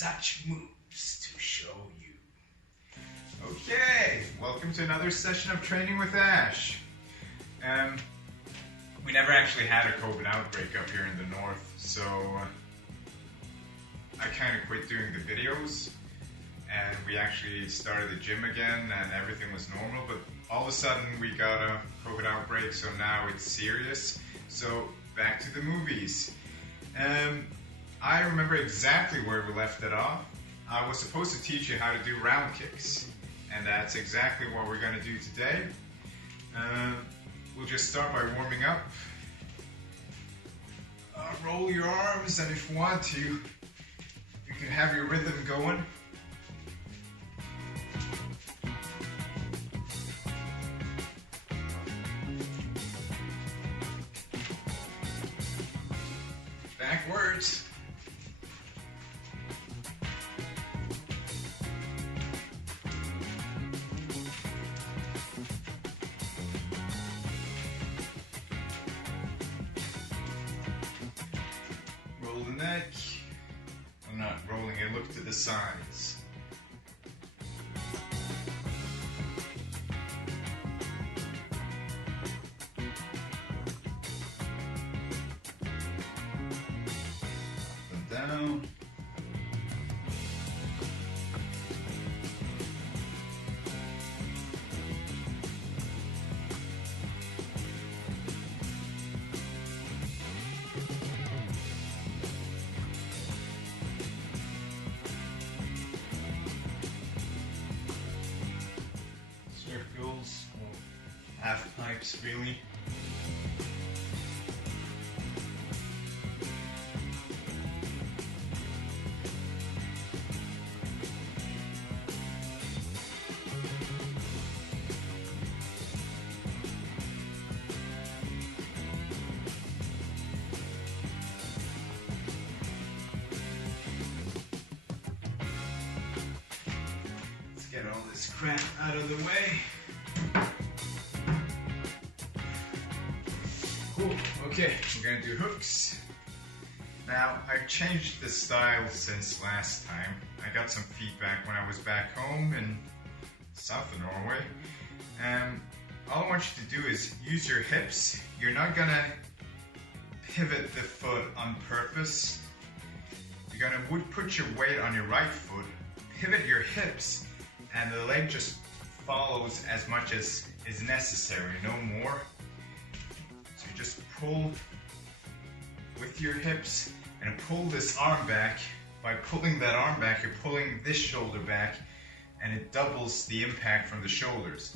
such moves to show you. Okay, welcome to another session of Training with Ash. We never actually had a COVID outbreak up here in the north, so I kind of quit doing the videos, and we actually started the gym again, and everything was normal, but all of a sudden we got a COVID outbreak, so now it's serious. So back to the movies. I remember exactly where we left it off. I was supposed to teach you how to do round kicks, and that's exactly what we're going to do today. We'll just start by warming up. Roll your arms, and if you want to, you can have your rhythm going. Backwards. Roll the neck. I'm not rolling it, look to the sides. Down. Circles or half pipes, really. Get all this crap out of the way. Cool. Okay, we're gonna do hooks. Now, I've changed the style since last time. I got some feedback when I was back home in south of Norway. All I want you to do is use your hips. You're not gonna pivot the foot on purpose. You're gonna put your weight on your right foot, pivot your hips, and the leg just follows as much as is necessary, no more. So you just pull with your hips and pull this arm back. By pulling that arm back, you're pulling this shoulder back, and it doubles the impact from the shoulders.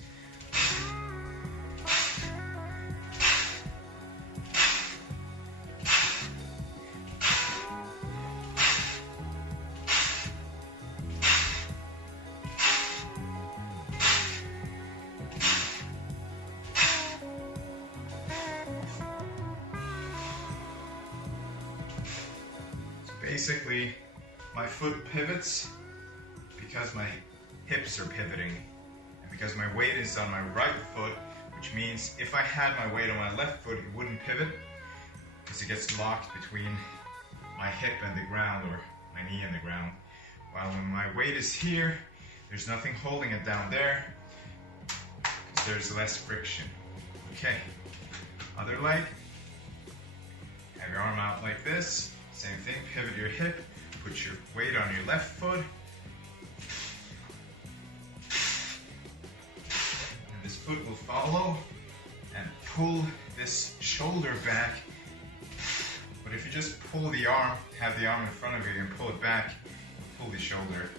Basically, my foot pivots because my hips are pivoting, and because my weight is on my right foot, which means if I had my weight on my left foot, it wouldn't pivot because it gets locked between my hip and the ground, or my knee and the ground. While when my weight is here, there's nothing holding it down there because there's less friction. Okay, other leg. Have your arm out like this. Same thing, pivot your hip, put your weight on your left foot. And this foot will follow and pull this shoulder back. But if you just pull the arm, have the arm in front of you and pull it back, pull the shoulder.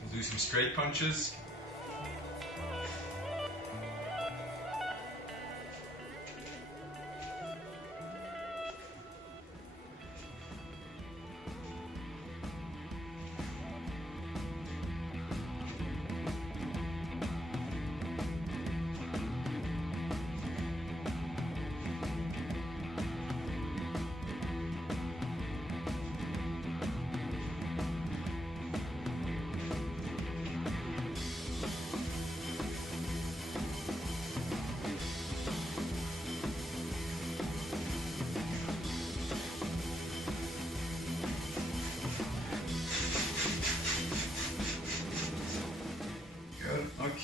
We'll do some straight punches.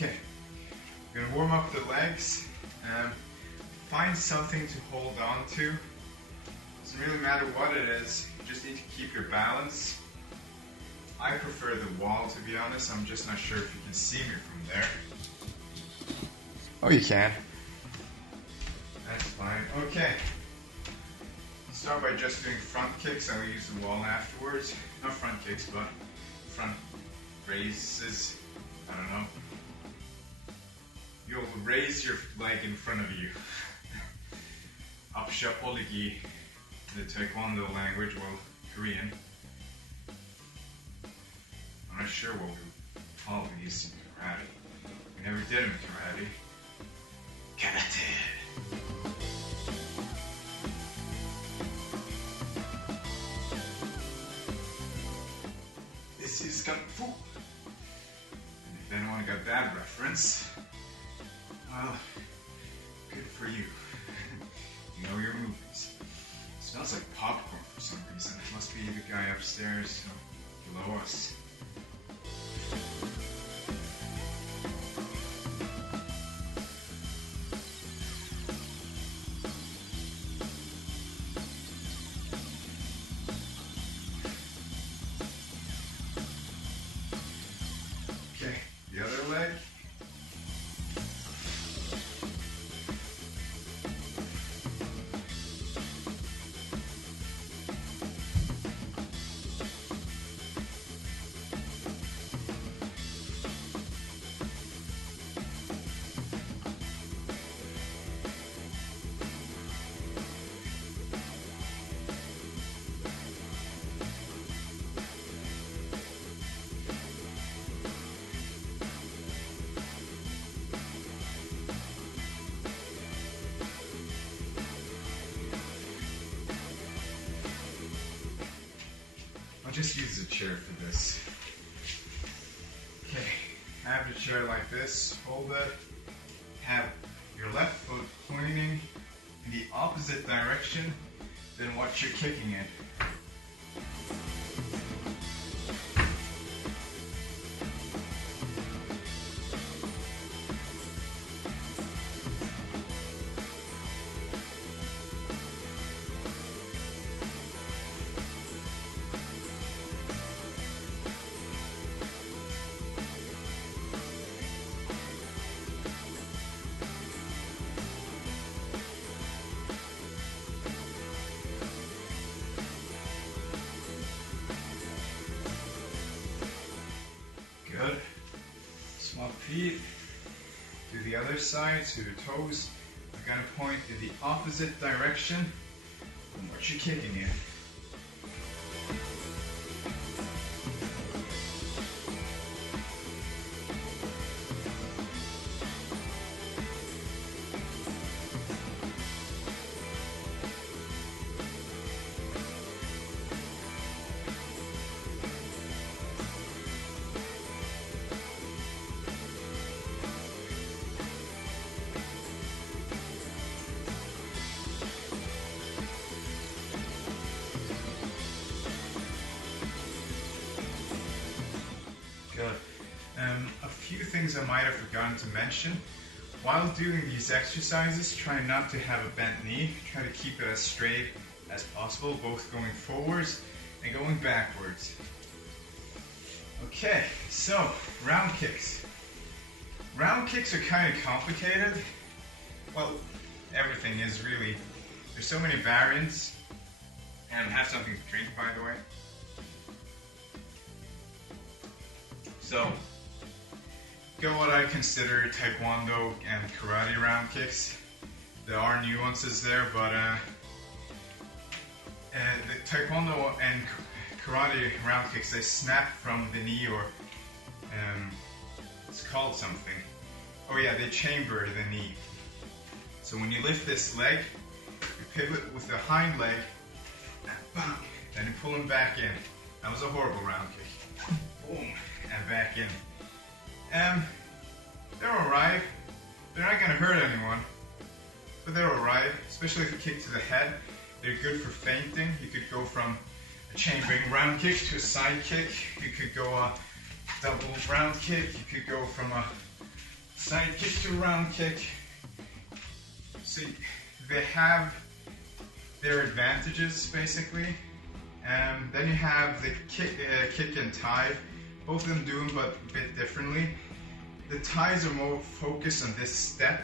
Okay, we're gonna warm up the legs. Find something to hold on to. Doesn't really matter what it is, you just need to keep your balance. I prefer the wall, to be honest. I'm just not sure if you can see me from there. Oh, you can. That's fine. Okay. Start by just doing front kicks. I'll use the wall afterwards. Not front kicks, but front raises. I don't know. You'll raise your leg in front of you. Upshapoligi, the Taekwondo language, well, Korean. I'm not sure what we call these in karate. We never did them in karate. Karate. This is Kung Fu. And if anyone got that reference, well, good for you. You know your movies. It smells like popcorn for some reason. It must be the guy upstairs below us. Okay, the other leg. I'll just use a chair for this. Okay, have your chair like this, hold it, have your left foot pointing in the opposite direction than what you're kicking in. Good. Swap feet. Do the other side, so your toes are going to point in the opposite direction from what you're kicking in. Good. A few things I might have forgotten to mention. While doing these exercises, try not to have a bent knee. Try to keep it as straight as possible, both going forwards and going backwards. Okay, so round kicks. Round kicks are kind of complicated. Well, everything is really. There's so many variants. And have something to drink, by the way. So, got what I consider Taekwondo and Karate round kicks. There are nuances there, but the Taekwondo and Karate round kicks, they snap from the knee, or it's called something. Oh yeah, they chamber the knee. So when you lift this leg, you pivot with the hind leg, and bang, then you pull them back in. That was a horrible round kick. Boom. And back in. They're alright. They're not going to hurt anyone, but they're alright, especially if you kick to the head. They're good for feinting. You could go from a chambering round kick to a side kick. You could go a double round kick. You could go from a side kick to round kick. See, they have their advantages basically. Then you have the kick and tie. Both of them do them but a bit differently. The ties are more focused on this step.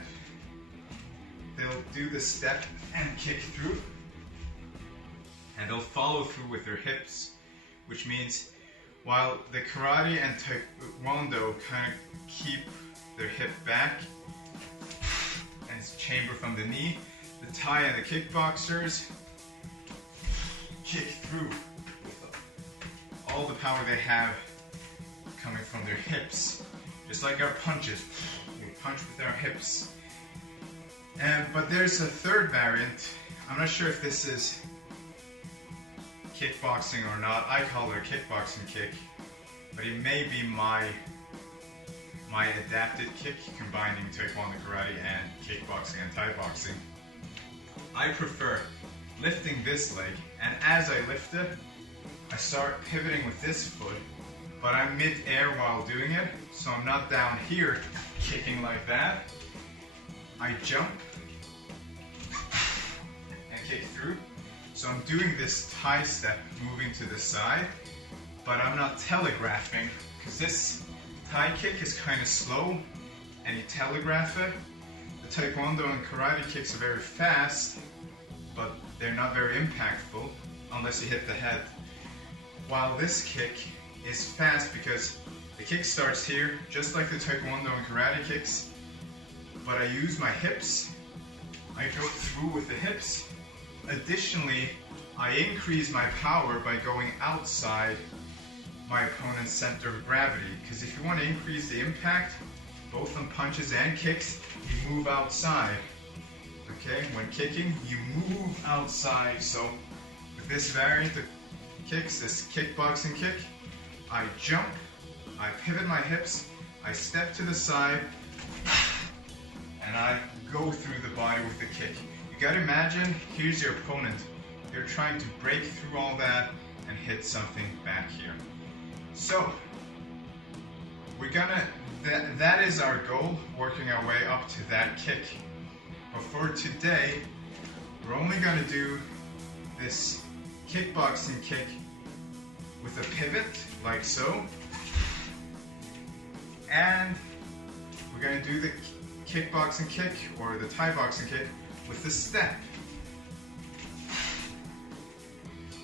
They'll do the step and kick through. And they'll follow through with their hips, which means while the karate and taekwondo kind of keep their hip back and chamber from the knee, the Thai and the kickboxers kick through with all the power they have coming from their hips. Just like our punches, we punch with our hips. But there's a third variant. I'm not sure if this is kickboxing or not. I call it a kickboxing kick, but it may be my adapted kick combining taekwondo, karate, and kickboxing and Thai boxing. I prefer lifting this leg, and as I lift it, I start pivoting with this foot, but I'm mid-air while doing it, so I'm not down here kicking like that. I jump and kick through. So I'm doing this Thai step, moving to the side, but I'm not telegraphing, because this Thai kick is kind of slow, and you telegraph it. The taekwondo and karate kicks are very fast, but they're not very impactful, unless you hit the head. While this kick is fast, because the kick starts here, just like the taekwondo and karate kicks, but I use my hips. I go through with the hips. Additionally, I increase my power by going outside my opponent's center of gravity, because if you want to increase the impact, both on punches and kicks, you move outside. Okay, when kicking, you move outside. So with this variant of kicks, this kickboxing kick, I jump, I pivot my hips, I step to the side, and I go through the body with the kick. You gotta imagine, here's your opponent. They're trying to break through all that and hit something back here. So, we're gonna, that is our goal, working our way up to that kick. But for today, we're only gonna do this kickboxing kick with a pivot, like so. And we're gonna do the kickboxing kick, or the Thai boxing kick, with the step.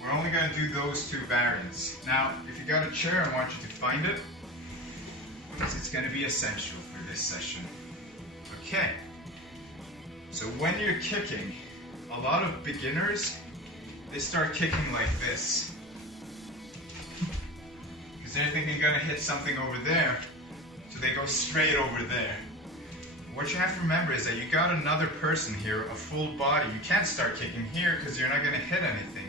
We're only going to do those two variants. Now, if you got a chair, I want you to find it, because it's going to be essential for this session. Okay, so when you're kicking, a lot of beginners, they start kicking like this, because they're thinking you're going to hit something over there, so they go straight over there. What you have to remember is that you got another person here, a full body. You can't start kicking here because you're not going to hit anything.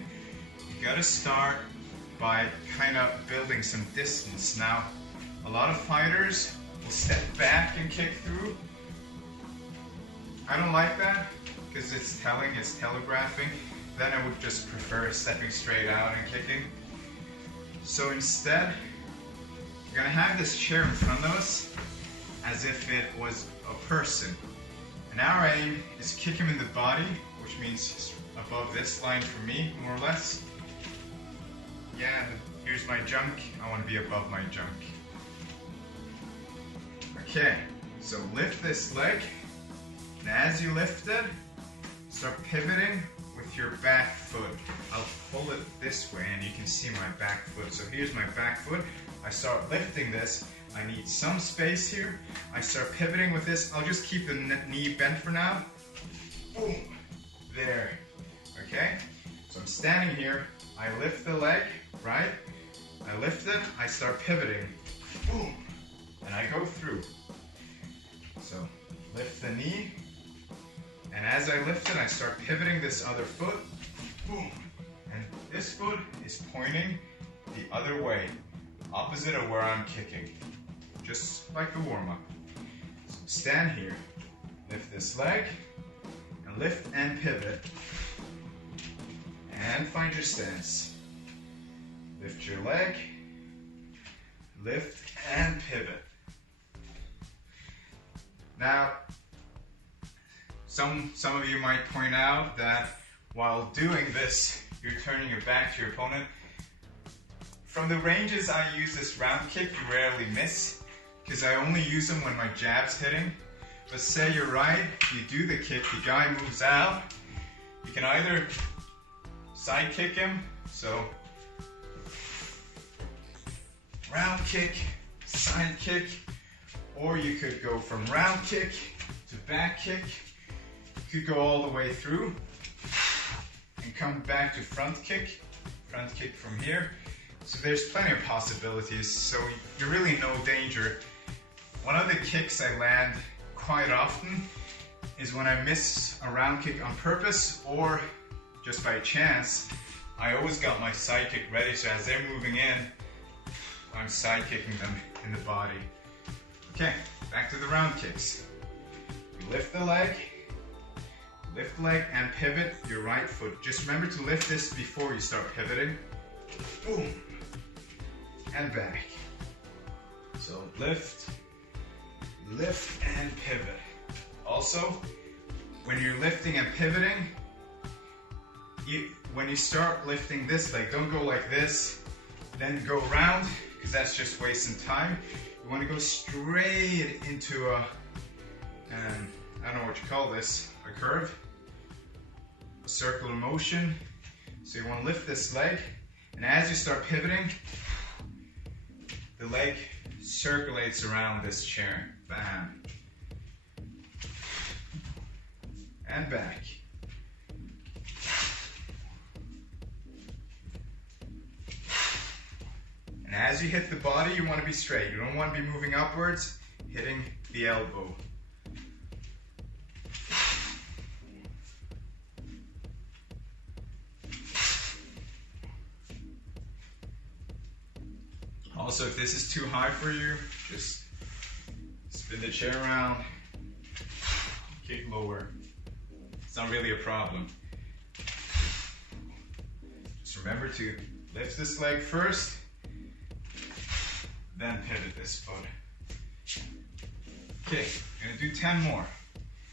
You got to start by kind of building some distance. Now, a lot of fighters will step back and kick through. I don't like that because it's telegraphing. Then I would just prefer stepping straight out and kicking. So instead, you're going to have this chair in front of us as if it was a person. And our aim is to kick him in the body, which means above this line for me, more or less. Yeah, here's my junk. I want to be above my junk. Okay, so lift this leg. And as you lift it, start pivoting with your back foot. I'll pull it this way and you can see my back foot. So here's my back foot. I start lifting this. I need some space here. I start pivoting with this. I'll just keep the knee bent for now. Boom. There. Okay? So I'm standing here. I lift the leg, right? I lift it. I start pivoting. Boom. And I go through. So lift the knee. And as I lift it, I start pivoting this other foot. Boom. And this foot is pointing the other way, opposite of where I'm kicking. Just like the warm-up. So stand here, lift this leg, and lift and pivot. And find your stance. Lift your leg, lift and pivot. Now, some of you might point out that while doing this, you're turning your back to your opponent. From the ranges I use this round kick, you rarely miss, because I only use them when my jab's hitting. But say you're right, you do the kick, the guy moves out, you can either side kick him, so round kick, side kick, or you could go from round kick to back kick. You could go all the way through and come back to front kick from here. So there's plenty of possibilities, so you're really in no danger. One of the kicks I land quite often is when I miss a round kick on purpose or just by chance. I always got my side kick ready, so as they're moving in, I'm side kicking them in the body. Okay, back to the round kicks. You lift the leg and pivot your right foot. Just remember to lift this before you start pivoting. Boom, and back. So lift and pivot. Also, when you're lifting and pivoting, when you start lifting this leg, don't go like this, then go around, because that's just wasting time. You want to go straight into a, I don't know what you call this, a curve, a circular motion. So you want to lift this leg, and as you start pivoting, the leg circulates around this chair. Bam. And back. And as you hit the body, you want to be straight. You don't want to be moving upwards, hitting the elbow. Also, if this is too high for you, just spin the chair around, kick lower. It's not really a problem. Just remember to lift this leg first, then pivot this foot. Okay, we're gonna do 10 more.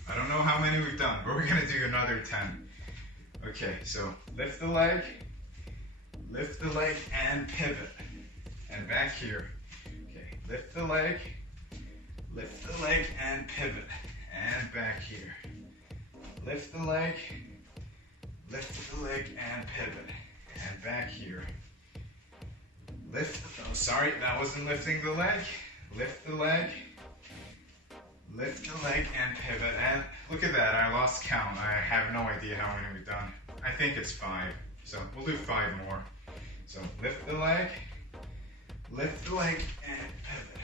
I don't know how many we've done, but we're gonna do another 10. Okay, so lift the leg and pivot. And back here. Okay, lift the leg and pivot. And back here. Lift the leg and pivot. And back here. Sorry, that wasn't lifting the leg. Lift the leg and pivot. And look at that, I lost count. I have no idea how many we've done. I think it's 5. So we'll do 5 more. So lift the leg and pivot.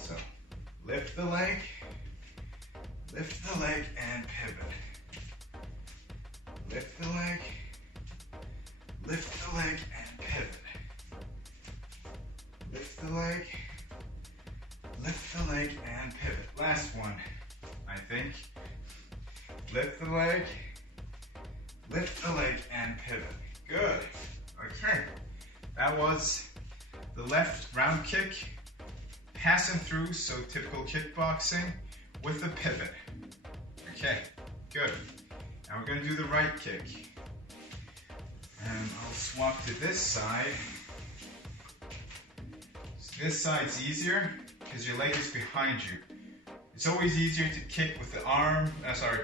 So lift the leg and pivot. Lift the leg and pivot. Lift the leg and pivot. Last one, I think. Lift the leg and pivot. Good. Okay. That was the left round kick, passing through, so typical kickboxing, with a pivot. Okay, good. Now we're going to do the right kick. And I'll swap to this side. So this side's easier because your leg is behind you. It's always easier to kick with the arm,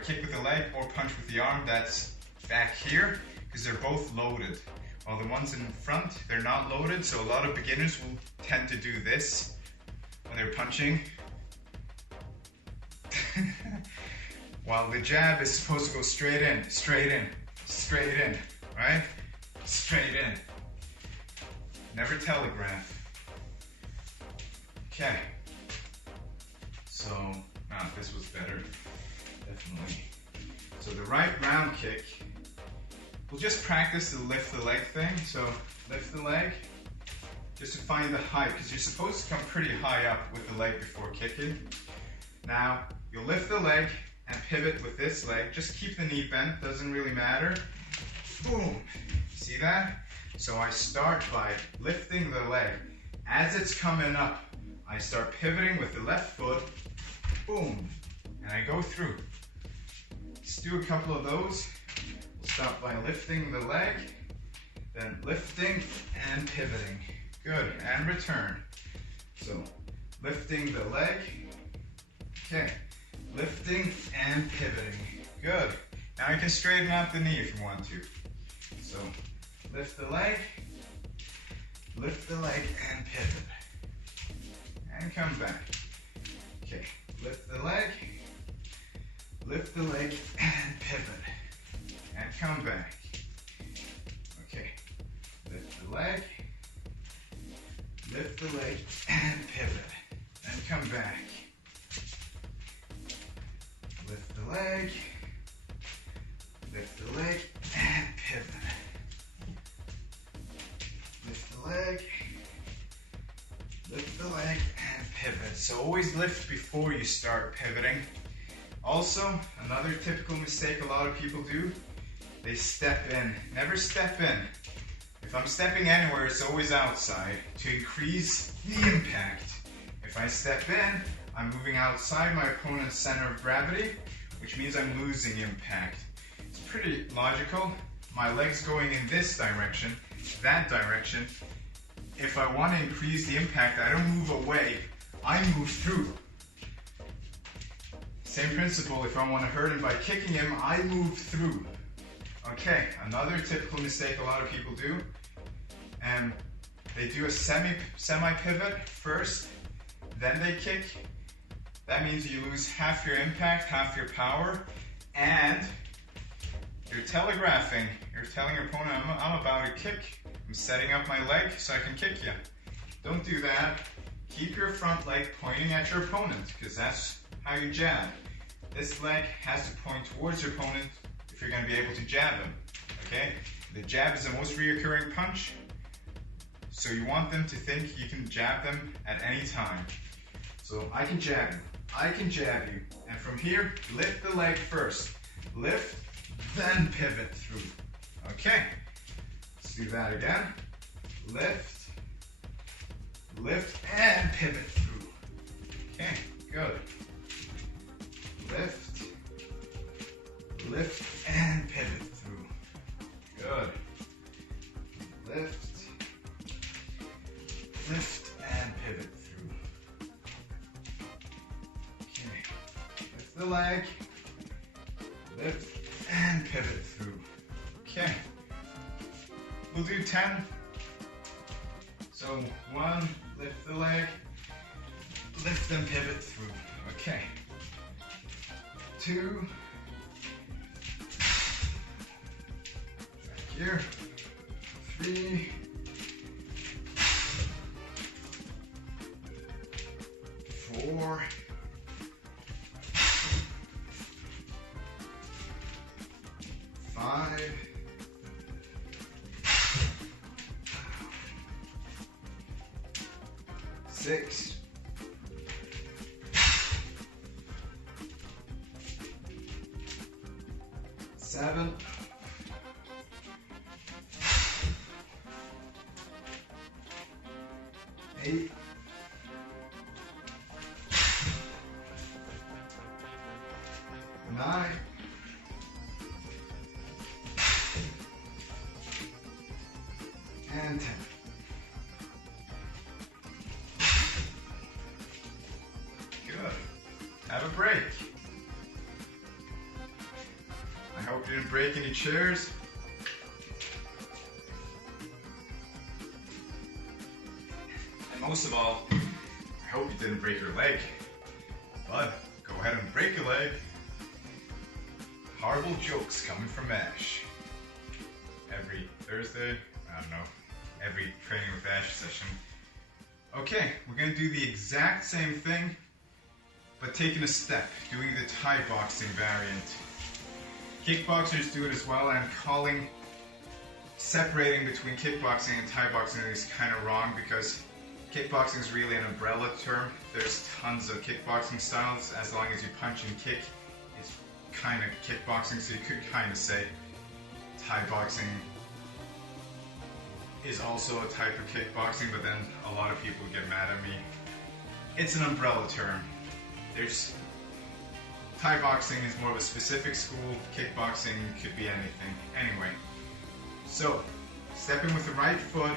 kick with the leg or punch with the arm that's back here, because they're both loaded. While the ones in front, they're not loaded, so a lot of beginners will tend to do this when they're punching. While the jab is supposed to go straight in, right? Straight in. Never telegraph. Okay. So, this was better, definitely. So the right round kick, we'll just practice the lift the leg thing. So lift the leg, just to find the height, because you're supposed to come pretty high up with the leg before kicking. Now, you'll lift the leg and pivot with this leg. Just keep the knee bent, doesn't really matter. Boom, see that? So I start by lifting the leg. As it's coming up, I start pivoting with the left foot, boom, and I go through. Let's do a couple of those. We'll start by lifting the leg, then lifting and pivoting. Good, and return. So, lifting the leg, okay, lifting and pivoting. Good. Now you can straighten out the knee if you want to. So, lift the leg and pivot. And come back. Okay, lift the leg and pivot. And come back. Okay, lift the leg and pivot. And come back. Lift the leg and pivot. Lift the leg and pivot. So always lift before you start pivoting. Also, another typical mistake a lot of people do, they step in. Never step in. If I'm stepping anywhere, it's always outside to increase the impact. If I step in, I'm moving outside my opponent's center of gravity, which means I'm losing impact. It's pretty logical. My leg's going in this direction, that direction. If I want to increase the impact, I don't move away, I move through. Same principle, if I want to hurt him by kicking him, I move through. Okay, another typical mistake a lot of people do, they do a semi-pivot first, then they kick. That means you lose half your impact, half your power, and you're telegraphing. You're telling your opponent, I'm about to kick. I'm setting up my leg so I can kick you. Don't do that. Keep your front leg pointing at your opponent, because that's how you jab. This leg has to point towards your opponent if you're going to be able to jab him. Okay? The jab is the most reoccurring punch, so you want them to think you can jab them at any time. So I can jab you, I can jab you, and from here, lift the leg first. Lift, then pivot through. Okay, let's do that again. Lift, and pivot through. Okay, good. Lift, and pivot through. Good. Lift, and pivot through. Okay. Lift the leg. Lift and pivot through. Okay. We'll do 10. So 1, lift the leg. Lift and pivot through. Okay. 2. Back here. 3. 4. 5. 6. 7. 8. 9. And 10. Good. Have a break. I hope you didn't break any chairs. And most of all, I hope you didn't break your leg. But go ahead and break your leg. Horrible jokes coming from Ash. Every Thursday, I don't know, every Training with Ash session. Okay, we're going to do the exact same thing, but taking a step, doing the Thai boxing variant. Kickboxers do it as well, and separating between kickboxing and Thai boxing is kind of wrong, because kickboxing is really an umbrella term. There's tons of kickboxing styles. As long as you punch and kick, it's kind of kickboxing, so you could kind of say Thai boxing is also a type of kickboxing, but then a lot of people get mad at me. It's an umbrella term. There's Thai boxing is more of a specific school. Kickboxing could be anything. Anyway, so stepping with the right foot,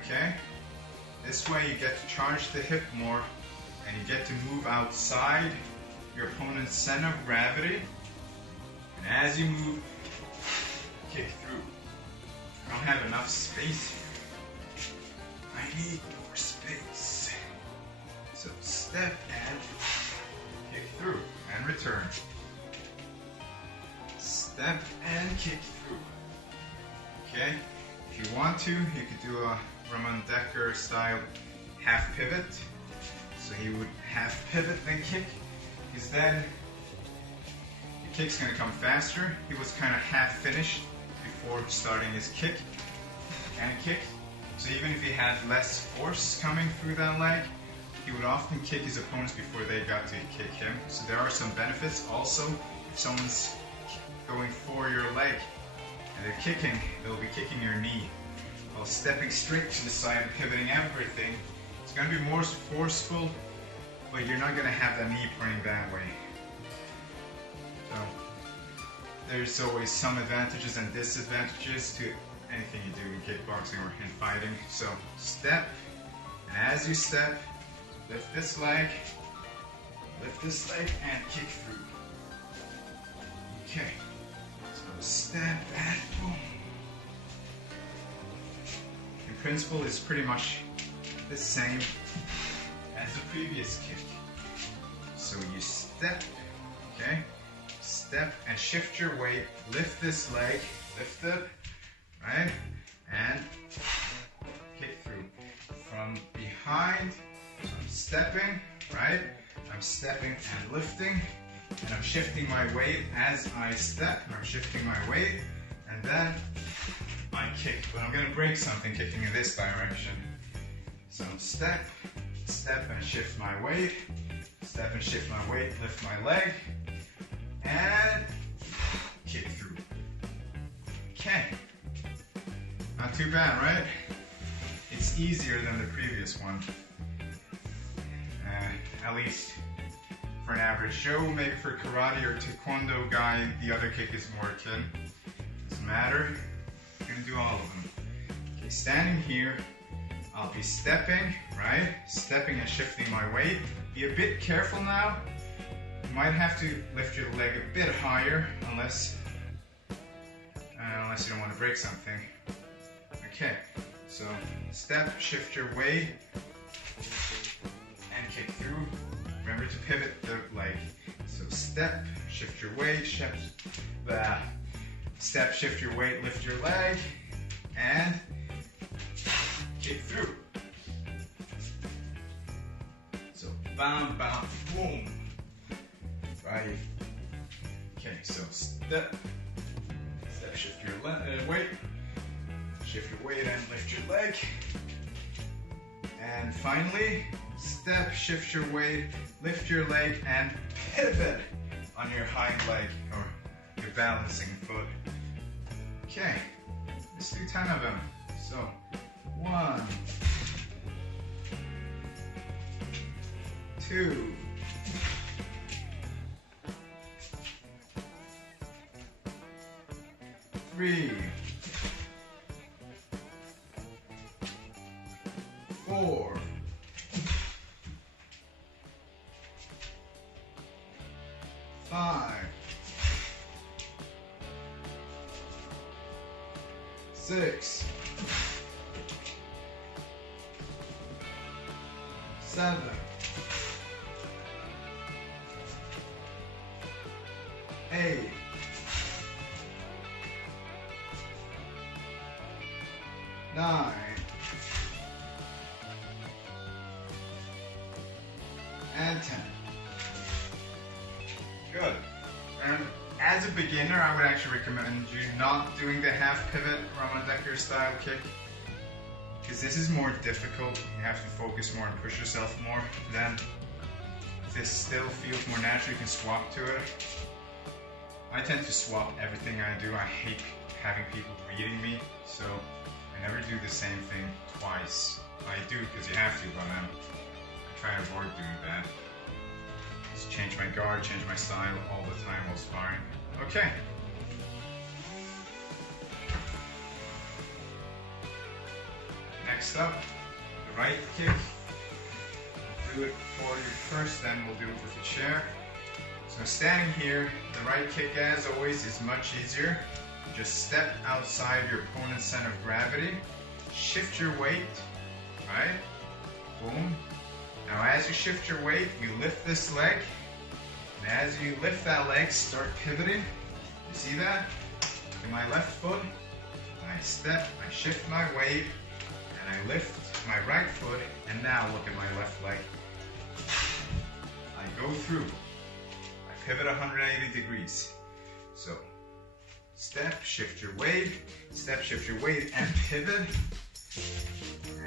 okay? This way you get to charge the hip more and you get to move outside your opponent's center of gravity. And as you move, kick through. I don't have enough space here. I need more space. So step and kick through and return. Step and kick through. Okay? If you want to, you could do a Ramon Decker style half pivot. So he would half pivot then kick, because then the kick's going to come faster. He was kind of half finished before starting his kick and kick. So even if he had less force coming through that leg, he would often kick his opponents before they got to kick him. So there are some benefits. Also, if someone's going for your leg and they're kicking, they'll be kicking your knee while stepping straight to the side and pivoting everything. It's going to be more forceful, but you're not going to have that knee pointing that way. So there's always some advantages and disadvantages to anything you do in kickboxing or in fighting. So step, and as you step, lift this leg, and kick through. Okay, so step and boom. In principle, it's pretty much the same as the previous kick. So you step, okay? Step and shift your weight, lift this leg, lift it, right? And kick through. From behind, I'm stepping, right? I'm stepping and lifting, and I'm shifting my weight as I step. I'm shifting my weight, and then I kick. But I'm gonna break something kicking in this direction. So step, step and shift my weight, step and shift my weight, lift my leg, and kick through. Okay, not too bad, right? It's easier than the previous one. At least for an average Joe, maybe for karate or taekwondo guy, the other kick is more akin. Doesn't matter, I'm gonna do all of them. Okay, standing here, I'll be stepping, right? Stepping and shifting my weight. Be a bit careful now. You might have to lift your leg a bit higher, unless you don't want to break something. Okay, so step, shift your weight, and kick through. Remember to pivot the leg. So step, shift your weight, step, shift your weight, lift your leg, and kick through. So bam, bam, boom. Right. Okay, so step, shift your weight, shift your weight and lift your leg. And finally, step, shift your weight, lift your leg, and pivot on your hind leg or your balancing foot. Okay, let's do 10 of them. So 1, 2, 3, 4, 5, 6, 7, 8, 9, and 10. Good. And as a beginner, I would actually recommend you not doing the half pivot Ramon Decker style kick, because this is more difficult. You have to focus more and push yourself more. Then, if this still feels more natural, you can swap to it. I tend to swap everything I do. I hate having people reading me, so I never do the same thing twice. I do because you have to, but I try to avoid doing that. Just change my guard, change my style all the time while sparring. Okay. Next up, the right kick. Do it for you first, then we'll do it with the chair. So standing here, the right kick, as always, is much easier. You just step outside your opponent's center of gravity, shift your weight, right? Boom. Now as you shift your weight, you lift this leg, and as you lift that leg, start pivoting. You see that? In my left foot, I step, I shift my weight, and I lift my right foot, and now look at my left leg. I go through. I pivot 180 degrees. So, step, shift your weight, step, shift your weight, and pivot.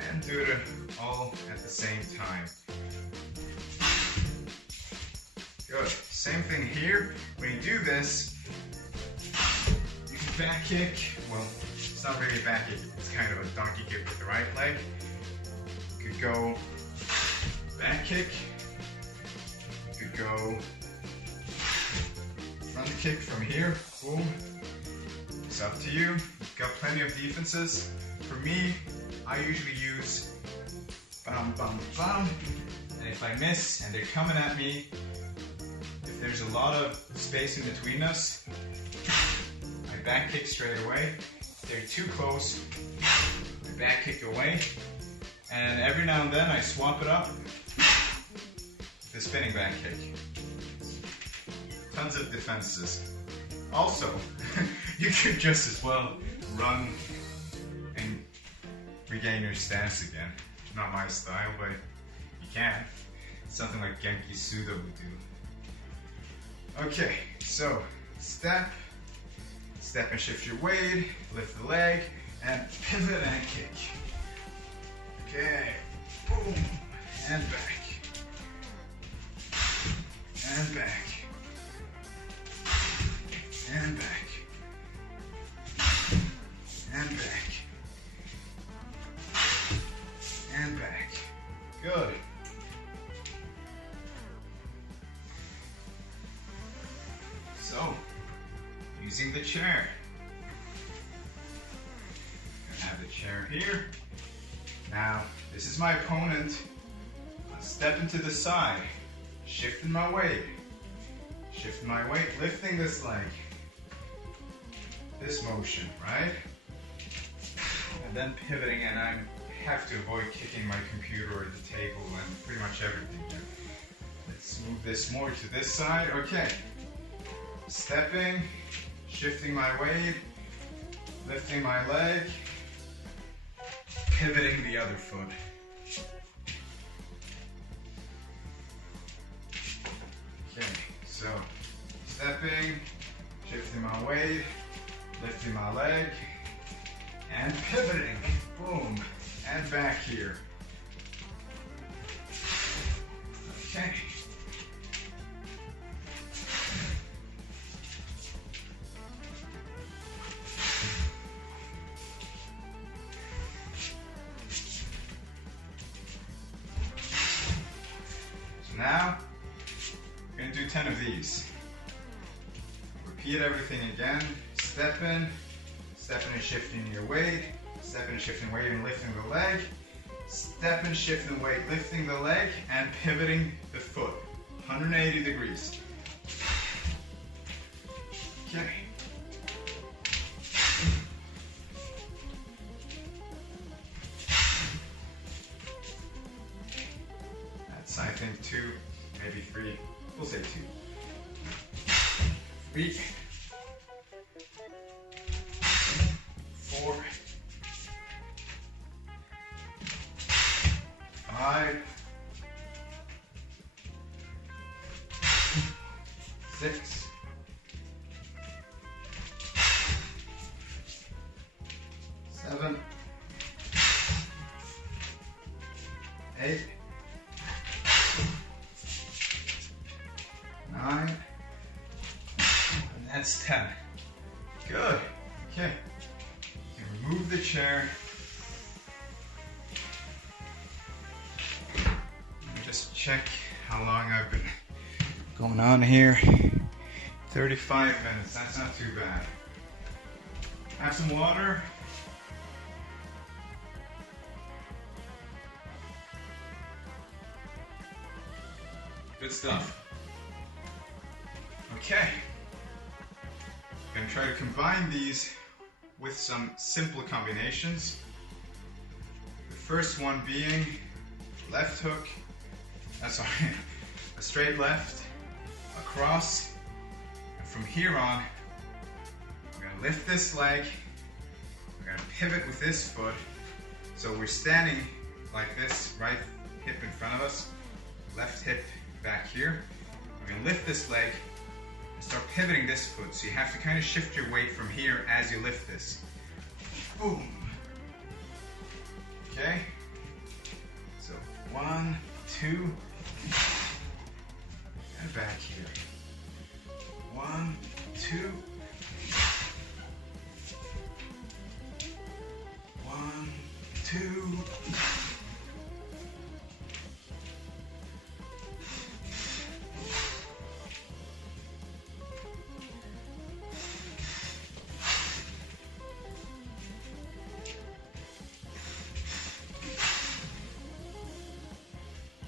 And do it all at the same time. Good. Same thing here. When you do this, you can back kick. Well, it's not really a back kick. It's kind of a donkey kick with the right leg. You could go back kick. You could go front kick from here. Boom. It's up to you. You've got plenty of defenses. For me, I usually use bam, bam, bam. And if I miss and they're coming at me, if there's a lot of space in between us, I back kick straight away. If they're too close, I back kick away. And every now and then I swap it up with the spinning back kick. Tons of defenses. Also, you could just as well run and regain your stance again. Not my style, but you can. Something like Genki Sudo would do. Okay, so step, step and shift your weight, lift the leg, and pivot and kick. Okay, boom, and back, and back, and back, and back, and back. Good. So, using the chair. I have the chair here. Now, this is my opponent. I'm stepping to the side, shifting my weight, lifting this leg. This motion, right? And then pivoting, and I have to avoid kicking my computer or the table and pretty much everything here. Let's move this more to this side. Okay. Stepping, shifting my weight, lifting my leg, pivoting the other foot. Okay, so stepping, shifting my weight, lifting my leg, and pivoting. Boom, and back here. Okay. Now, we're going to do 10 of these. Repeat everything again. Stepping and shifting your weight. Stepping and shifting weight and lifting the leg. Stepping, shifting weight, lifting the leg, and pivoting the foot. 180 degrees. Okay. I think 2, maybe 3. We'll say 2. 3, 4, 5, 6, 7, 8, 9, and that's 10. Good. Okay. You can remove the chair. And just check how long I've been Going on here, 35 minutes, that's not too bad. Have some water. Good stuff. Okay. I'm gonna try to combine these with some simple combinations. The first one being left hook, sorry, a straight left, across, and from here on, we're gonna lift this leg, we're gonna pivot with this foot, so we're standing like this, right hip in front of us, left hip back here. We're gonna lift this leg and start pivoting this foot, so you have to kind of shift your weight from here as you lift this. Boom. Okay, so 1, 2, and back here. 1, 2, 1, 2.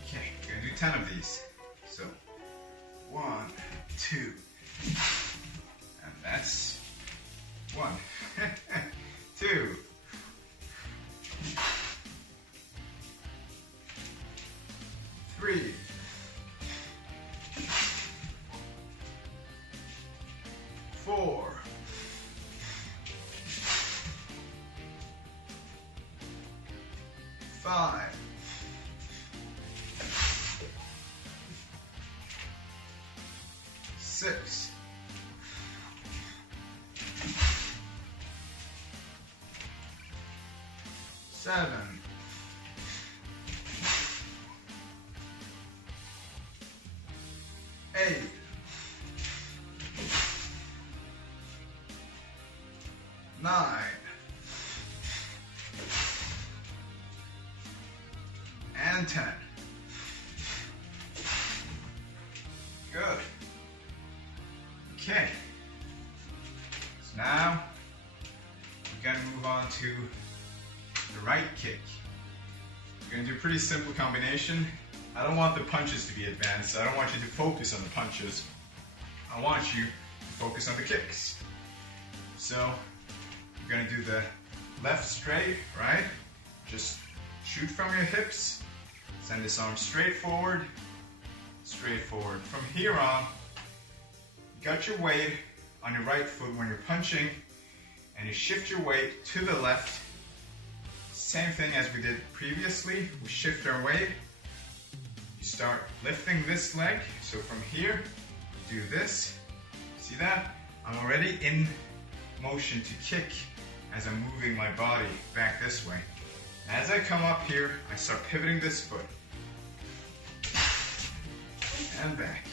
Okay, we're gonna do 10 of these. So 1, 2, and that's 1, 2, 3, 4, 5, 6, 7, 8, 9, and 10. Good. Okay. So now we're going to move on to the right kick. We're going to do a pretty simple combination. I don't want the punches to be advanced. I don't want you to focus on the punches. I want you to focus on the kicks. So we're going to do the left straight, right? Just shoot from your hips. Send this arm straight forward, straight forward. From here on, you got your weight on your right foot when you're punching, and you shift your weight to the left. Same thing as we did previously. We shift our weight. You start lifting this leg. So from here, do this. See that? I'm already in motion to kick as I'm moving my body back this way. As I come up here, I start pivoting this foot. And back.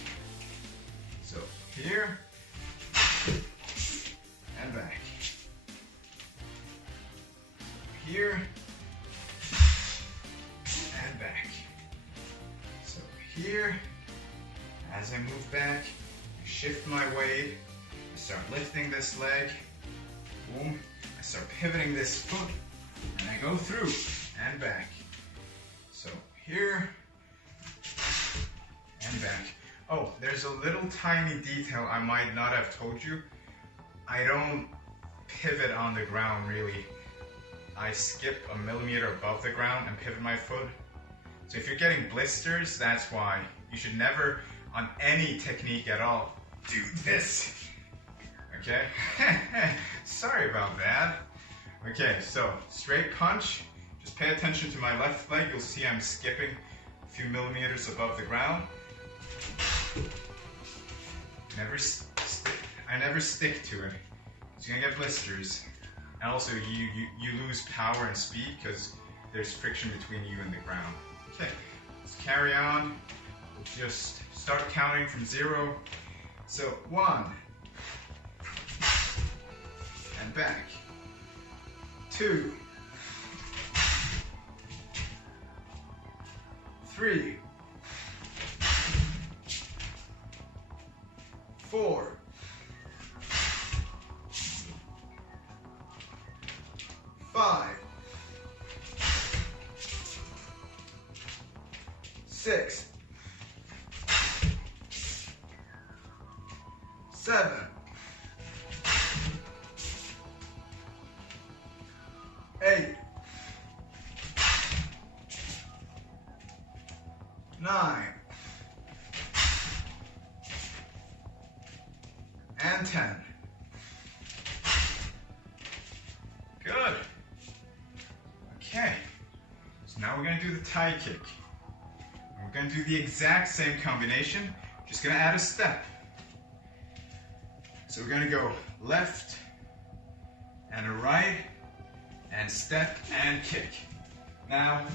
So here, and back. Here, and back. So here, as I move back, I shift my weight, I start lifting this leg, boom, I start pivoting this foot, and I go through, and back. So here, and back. Oh, there's a little tiny detail I might not have told you. I don't pivot on the ground really. I skip a millimeter above the ground and pivot my foot. So if you're getting blisters, that's why. You should never, on any technique at all, do this. Okay? Sorry about that. Okay, so straight punch. Just pay attention to my left leg. You'll see I'm skipping a few millimeters above the ground. I never stick to it. You're gonna get blisters. And also you lose power and speed because there's friction between you and the ground. Okay, let's carry on. We'll just start counting from 0. So 1, and back. 2, 3, 4, 5, 6, 7, 8, 9, and 10. Good. Okay. So now we're going to do the tie kick. We're going to do the exact same combination, just going to add a step. So we're going to go left and a right and step and kick. Now,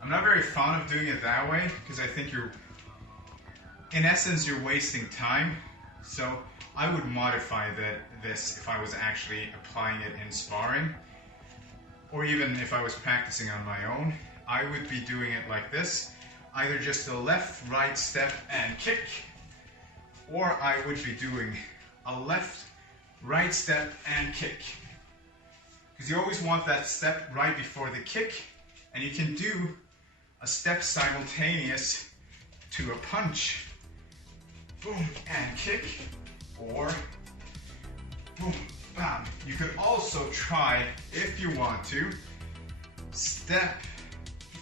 I'm not very fond of doing it that way because I think in essence, you're wasting time. So I would modify this if I was actually applying it in sparring, or even if I was practicing on my own. I would be doing it like this, either just a left, right step and kick, or I would be doing a left, right step and kick. Because you always want that step right before the kick, and you can do a step simultaneous to a punch. Boom and kick, or boom, bam. You could also try, if you want to, step,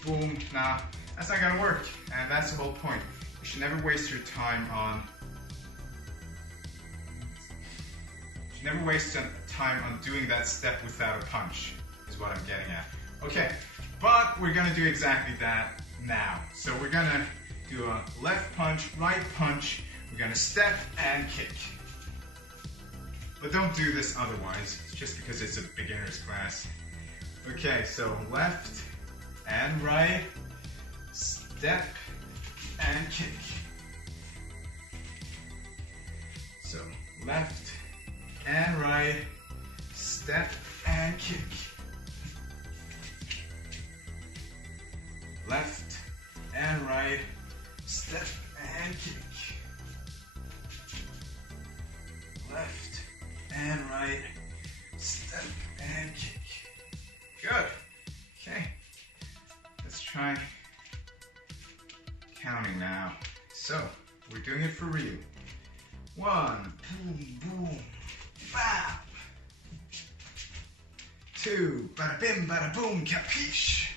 boom. Nah, that's not gonna work, and that's the whole point. You should never waste your time on doing that step without a punch, is what I'm getting at. Okay, but we're gonna do exactly that now. So we're gonna do a left punch, right punch, we're gonna step and kick. But don't do this otherwise, just because it's a beginner's class. Okay, so left and right, step and kick. So left and right, step and kick. Left and right, step and kick. Left and right, step and kick. Good. Okay. Let's try counting now. So, we're doing it for real. 1, boom, boom, bam. 2, bada bim, bada boom, capiche.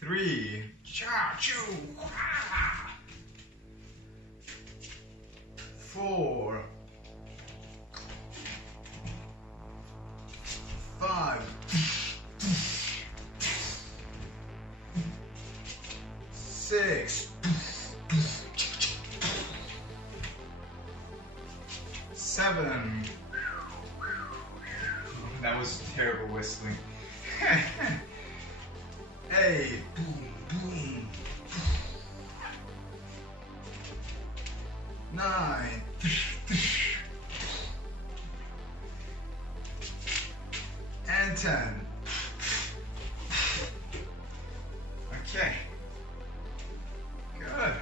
3, cha choo, 4, 5, 6, 7. That was terrible whistling. 8, boom, boom. 9, and 10. Okay. Good. I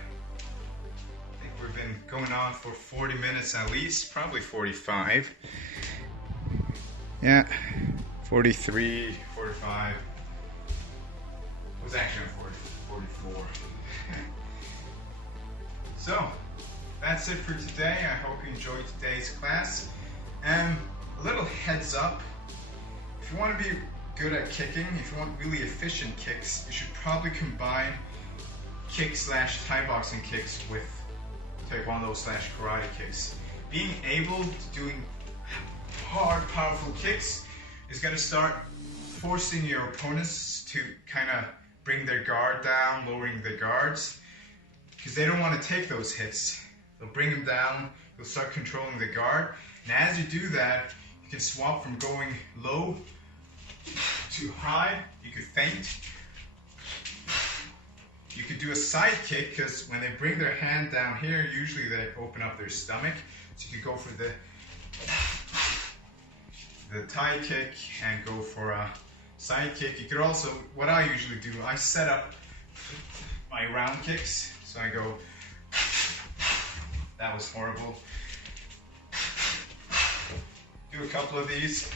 think we've been going on for 40 minutes at least, probably 45. Yeah, 43, 45. It was actually on 44. So, that's it for today. I hope you enjoyed today's class. And a little heads up, if you want to be good at kicking, if you want really efficient kicks, you should probably combine kick/Thai boxing kicks with Taekwondo/karate kicks. Being able to doing hard, powerful kicks is going to start forcing your opponents to kind of bring their guard down, lowering their guards, because they don't want to take those hits. They'll bring them down, you'll start controlling the guard, and as you do that, you can swap from going low to high. You could feint. You could do a side kick, because when they bring their hand down here, usually they open up their stomach. So you could go for the Thai kick and go for a side kick. You could also, what I usually do, I set up my round kicks. So I go, that was horrible. Do a couple of these.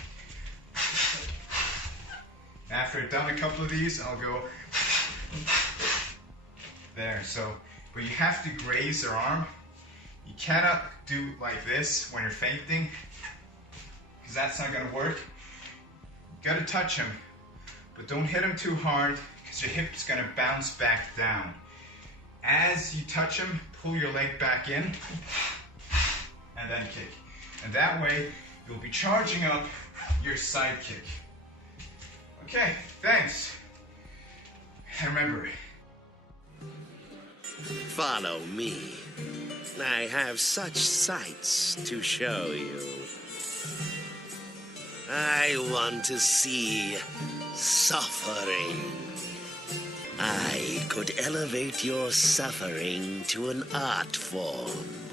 After I've done a couple of these, I'll go there. So, but you have to graze their arm. You cannot do like this when you're feinting, because that's not gonna work. You gotta touch him, but don't hit him too hard, because your hip's gonna bounce back down. As you touch him, pull your leg back in, and then kick. And that way, you'll be charging up your side kick. Okay, thanks. And remember, follow me. I have such sights to show you. I want to see suffering. I could elevate your suffering to an art form.